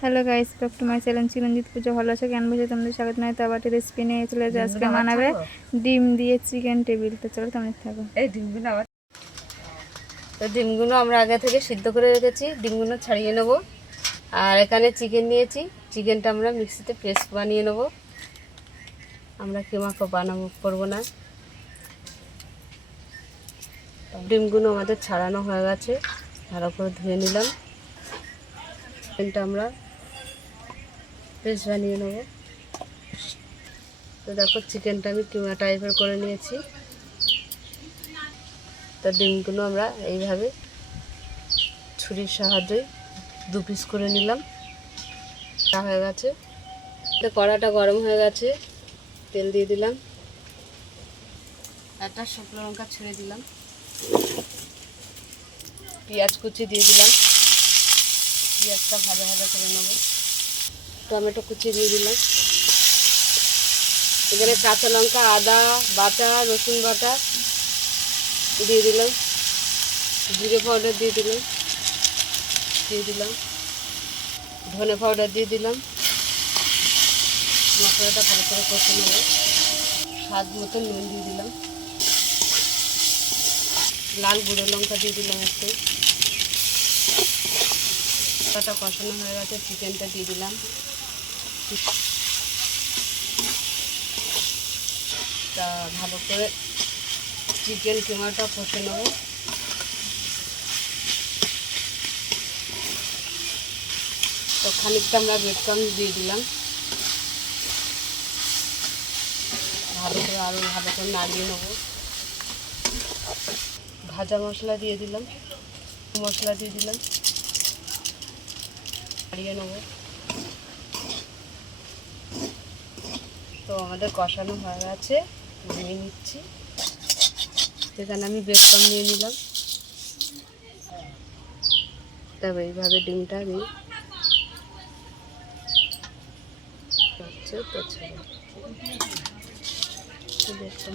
Hello guys, back to my channel Chiranjit পুজো। ভালো আছে জ্ঞান বুঝে তোমাদের স্বাগত নয়। তো আবার রেসিপি নিয়ে চলে যায়। আজকে বানাবে ডিম দিয়ে চিকেন টেবিল। তো চলো তোমরা থাকো। এই ডিমগুলো আবার তো ডিমগুলো আমরা আগে থেকে সিদ্ধ করে রেখেছি, ডিমগুলো ছাড়িয়ে নেব। আর এখানে চিকেন নিয়েছি, চিকেনটা আমরা মিক্সিতে পেস্ট বানিয়ে নেব। আমরা কিমাকে করবো না। ডিমগুলো আমাদের ছাড়ানো হয়ে গেছে, ভালো করে ধুয়ে নিলাম। চিকেনটা আমরা পেস্ট বানিয়ে নেব। তো দেখো চিকেনটা আমি কিমা টাইপের করে নিয়েছি। তো ডিমগুলো আমরা এইভাবে ছুরির সাহায্যে দু পিস করে নিলাম। তা হয়ে গেছে। তো কড়াটা গরম হয়ে গেছে, তেল দিয়ে দিলাম, একটা শুকনো লঙ্কা ছেড়ে দিলাম, পেঁয়াজ কুচি দিয়ে দিলাম, পেঁয়াজটা ভাজা ভাজা করে নেব। টমেটো কুচি দিয়ে দিলাম, এখানে কাঁচা লঙ্কা, আদা বাটা, রসুন বাটা দিয়ে দিলাম, জিরে পাউডার দিয়ে দিলাম, ধনে পাউডার দিয়ে দিলাম। মশলাটা ভালো করে কষে নেব। স্বাদ মতো নুন দিয়ে দিলাম, লাল গুঁড়ো লঙ্কা দিয়ে দিলাম একটু। মশলাটা কষানো হয়ে গেছে, চিকেনটা দিয়ে দিলাম। তা ভালো করে চিকেন কিমাটা কষে নেব। তো খানিকটা আমরা ব্রেড ক্রাম্বস দিয়ে দিলাম, ভালো করে আরও ভালো করে নাড়িয়ে নেব। ভাজা মশলা দিয়ে দিলাম, নাড়িয়ে নেব। তো আমাদের কষানো হয়ে গেছে, নিয়ে নিচ্ছি। সেখানে আমি ব্রেড ক্রাম্বস নিয়ে নিলাম। তবে এইভাবে ডিমটা আমি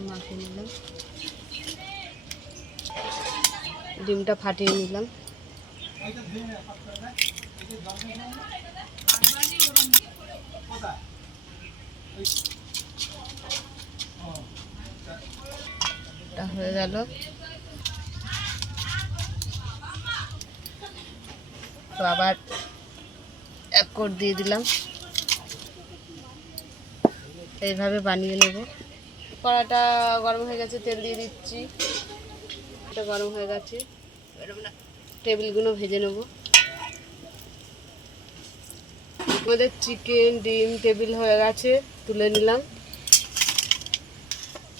মাখিয়ে নিলাম, ডিমটা ফাটিয়ে নিলাম। এটা হয়ে গেল। তো আবার এক কোট দিয়ে দিলাম, এইভাবে বানিয়ে নেব। কড়াটা গরম হয়ে গেছে, তেল দিয়ে দিচ্ছি। এটা গরম হয়ে গেছে, টেবিলগুলো ভেজে নেব। আমাদের চিকেন ডিম টেবিল হয়ে গেছে, তুলে নিলাম।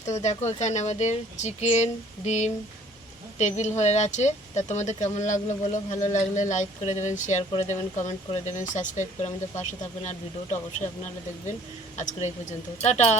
তো দেখো এখানে আমাদের চিকেন ডিম টেবিল হয়ে গেছে। তা তোমাদের কেমন লাগলো বলো। ভালো লাগলে লাইক করে দেবেন, শেয়ার করে দেবেন, কমেন্ট করে দেবেন, সাবস্ক্রাইব করে আমাদের পাশে থাকবেন। আর ভিডিওটা অবশ্যই আপনারা দেখবেন। আজকের এই পর্যন্ত, টাটা।